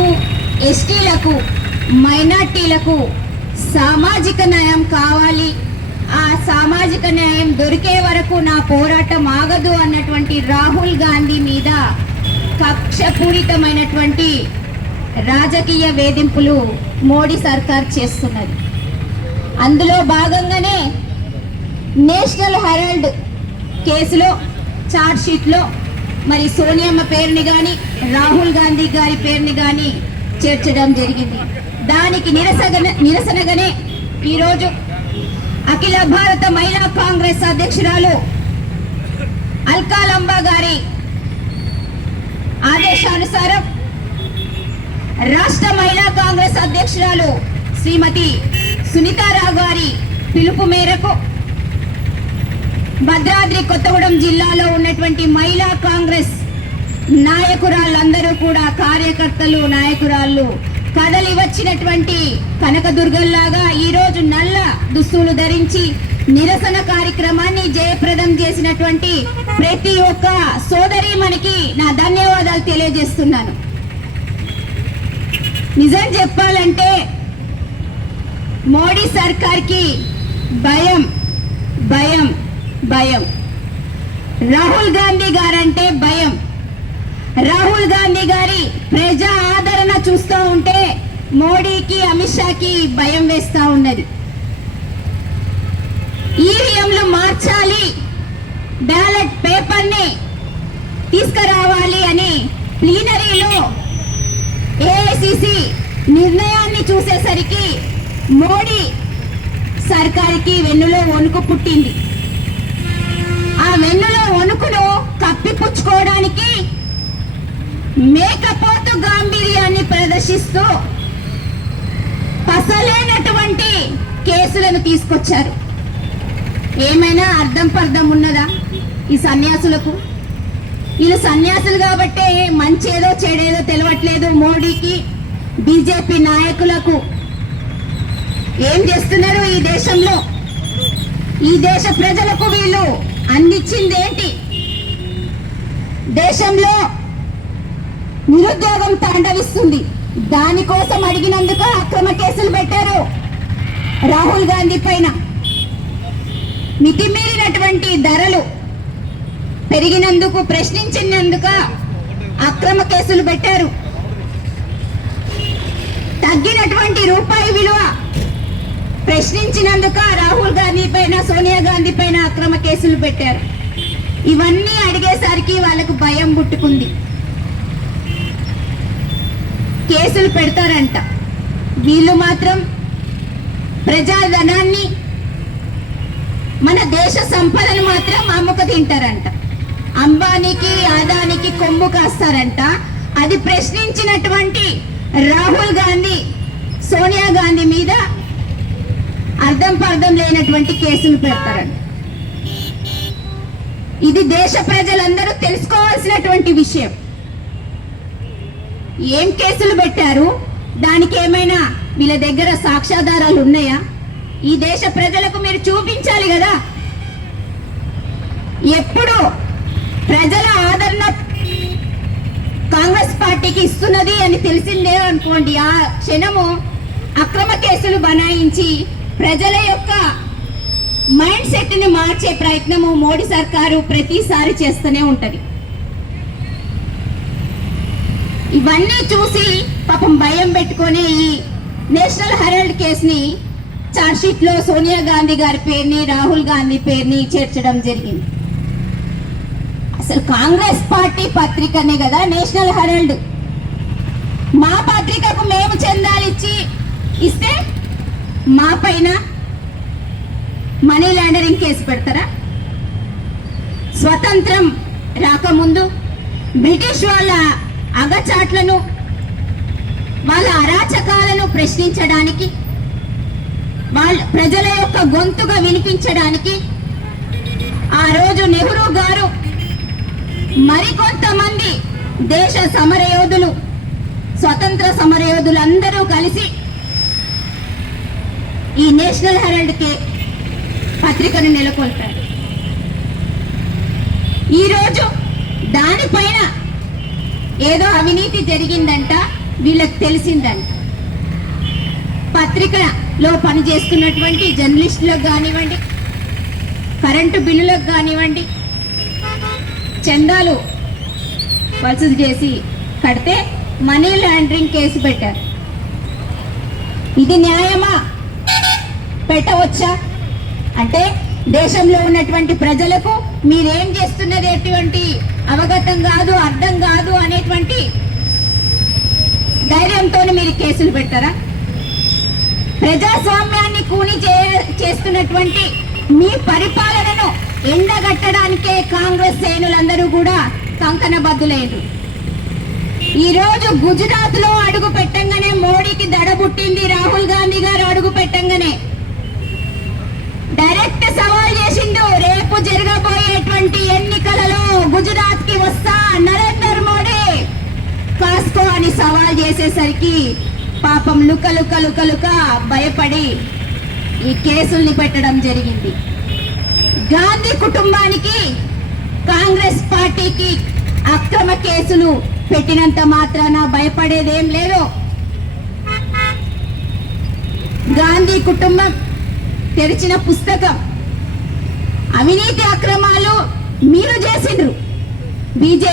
ఎస్సీలకు, ఎస్టీలకు, మైనార్టీలకు సామాజిక న్యాయం కావాలి, ఆ సామాజిక న్యాయం దొరికే వరకు నా పోరాటం ఆగదు అన్నటువంటి రాహుల్ గాంధీ మీద కక్షపూరితమైనటువంటి రాజకీయ వేధింపులు మోడీ సర్కార్ చేస్తున్నది. అందులో భాగంగానే నేషనల్ హెరాల్డ్ కేసులో చార్జ్ షీట్లో మరి సోనియమ్మ పేరుని కానీ రాహుల్ గాంధీ గారి పేరుని కానీ చేర్చడం జరిగింది. దానికి నిరసనగానే ఈరోజు అఖిల భారత మహిళా కాంగ్రెస్ అధ్యక్షురాలు అల్కా లంబా గారి ఆదేశానుసారం రాష్ట్ర మహిళా కాంగ్రెస్ అధ్యక్షురాలు శ్రీమతి సునీతారావు గారి పిలుపు మేరకు భద్రాద్రి కొత్తగూడెం జిల్లాలో ఉన్నటువంటి మహిళా కాంగ్రెస్ నాయకురాళ్ళందరూ కూడా, కార్యకర్తలు, నాయకురాళ్ళు కదలి వచ్చినటువంటి కనకదుర్గల్లాగా ఈరోజు నల్ల దుస్తులు ధరించి నిరసన కార్యక్రమాన్ని జయప్రదం చేసినటువంటి ప్రతి ఒక్క సోదరి మనకి నా ధన్యవాదాలు తెలియజేస్తున్నాను. నిజం చెప్పాలంటే మోడీ సర్కార్కి భయం భయం భయం. రాహుల్ గాంధీ గారంటే భయం. రాహుల్ గాంధీ గారి ప్రజా ఆదరణ చూస్తూ ఉంటే మోడీకి, అమిత్ షాకి భయం వేస్తా ఉన్నది. ఈవీఎంలు మార్చాలి, బ్యాలెట్ పేపర్ని తీసుకురావాలి అని ప్లీనరీలో ఏఐసిసి నిర్ణయాన్ని చూసేసరికి మోడీ సర్కార్కి వెన్నులో వణుకు పుట్టింది. ఆ వెన్నులో వణుకును కప్పిపుచ్చుకోవడానికి మేకపోతు గాంభీర్యాన్ని ప్రదర్శిస్తూ పసలేనటువంటి కేసులను తీసుకొచ్చారు. ఏమైనా అర్థం పర్థం ఉన్నదా ఈ సన్యాసులకు? వీళ్ళు సన్యాసులు కాబట్టే మంచేదో చెడేదో తెలియట్లేదు మోడీకి, బీజేపీ నాయకులకు. ఏం చేస్తున్నారు ఈ దేశంలో? ఈ దేశ ప్రజలకు వీళ్ళు అందించింది ఏంటి? దేశంలో నిరుద్యోగం తాండవిస్తుంది. దానికోసం అడిగినందుకు అక్రమ కేసులు పెట్టారు రాహుల్ గాంధీ పైన. మితిమీరినటువంటి ధరలు పెరిగినందుకు, ప్రశ్నించినందుకు అక్రమ కేసులు పెట్టారు. తగ్గినటువంటి రూపాయి విలువ ప్రశ్నించినందుకు రాహుల్ గాంధీ పైన, సోనియా గాంధీ పైన అక్రమ కేసులు పెట్టారు. ఇవన్నీ అడిగేసరికి వాళ్ళకు భయం పుట్టుకుంది. కేసులు పెడతారంట. వీళ్ళు మాత్రం ప్రజాధనాన్ని, మన దేశ సంపదను మాత్రం అమ్ముక తింటారంట. అంబానీకి, అదానికి కొమ్ము కాస్తారంట. అది ప్రశ్నించినటువంటి రాహుల్ గాంధీ, సోనియా గాంధీ మీద అర్థం పర్థం లేనటువంటి కేసులు పెడతారంట. ఇది దేశ ప్రజలందరూ తెలుసుకోవాల్సినటువంటి విషయం. ఏం కేసులు పెట్టారు? దానికి ఏమైనా వీళ్ళ దగ్గర సాక్ష్యాధారాలు ఉన్నాయా? ఈ దేశ ప్రజలకు మీరు చూపించాలి కదా. ఎప్పుడు ప్రజల ఆదరణ కాంగ్రెస్ పార్టీకి ఇస్తున్నది అని తెలిసిందే అనుకోండి, ఆ క్షణము అక్రమ కేసులు బనాయించి ప్రజల యొక్క మైండ్ సెట్ ని మార్చే ప్రయత్నము మోడీ సర్కారు ప్రతిసారి చేస్తూనే ఉంటది. ఇవన్నీ చూసి పాపం భయం పెట్టుకునే ఈ నేషనల్ హెరాల్డ్ కేసుని చార్జ్ షీట్ లో సోనియా గాంధీ గారి పేరుని, రాహుల్ గాంధీ పేరుని చేర్చడం జరిగింది. అసలు కాంగ్రెస్ పార్టీ పత్రికనే కదా నేషనల్ హెరాల్డ్. మా పత్రికకు మేము చందాలు ఇస్తే మా పైన మనీ లాండరింగ్ కేసు పెడతారా? స్వతంత్రం రాకముందు బ్రిటిష్ వాళ్ళ అగచాట్లను, వాళ్ళ అరాచకాలను ప్రశ్నించడానికి, వాళ్ళ ప్రజల యొక్క గొంతుగా వినిపించడానికి ఆ రోజు నెహ్రూ గారు మరికొంతమంది దేశ సమరయోధులు, స్వతంత్ర సమరయోధులు అందరూ కలిసి ఈ నేషనల్ హెరాల్డ్ పత్రికను నెలకొల్పారు. ఈరోజు దానిపైన ఏదో అవినీతి జరిగిందంట, వీళ్ళకి తెలిసిందని. పత్రికలో పనిచేస్తున్నటువంటి జర్నలిస్టులకు కానివ్వండి, కరెంటు బిల్లులకు కానివ్వండి, చందాలు వసూలు చేసి కడితే మనీ లాండరింగ్ కేసు పెట్టారు. ఇది న్యాయమా? పెట్టవచ్చా? అంటే దేశంలో ఉన్నటువంటి ప్రజలకు మీరేం చేస్తున్నది ఎటువంటి అవగతం కాదు, అర్థం కాదు అనేటువంటి ధైర్యంతో మీరు కేసులు పెట్టారా? ప్రజాస్వామ్యాన్ని కూని చేస్తున్నటువంటి మీ పరిపాలనను ఎండగట్టడానికే కాంగ్రెస్ శ్రేణులందరూ కూడా కంకణబద్దులైనరు. ఈరోజు గుజరాత్ లో అడుగు పెట్టంగానే మోడీకి దడబుట్టింది. రాహుల్ గాంధీ గారు అడుగు పెట్టంగానే డైరెక్ట్ సవాల్ చేసిండు, రేపు జరగబోయేటువంటి ఎన్నికలలో గుజరాత్ కి వస్తా నరేంద్ర మోడీ కాస్కో అని సవాల్ చేసేసరికి పాపం లుక భయపడి ఈ కేసుల్ని పెట్టడం జరిగింది. గాంధీ కుటుంబానికి కాంగ్రెస్ పార్టీకి అక్రమ కేసులు పెట్టినంత మాత్రాన భయపడేదేం లేదు. గాంధీ కుటుంబం తెరిచిన పుస్తకం. అవినీతి అక్రమాలు మీరు చేసిండ్రు. బీజేపీ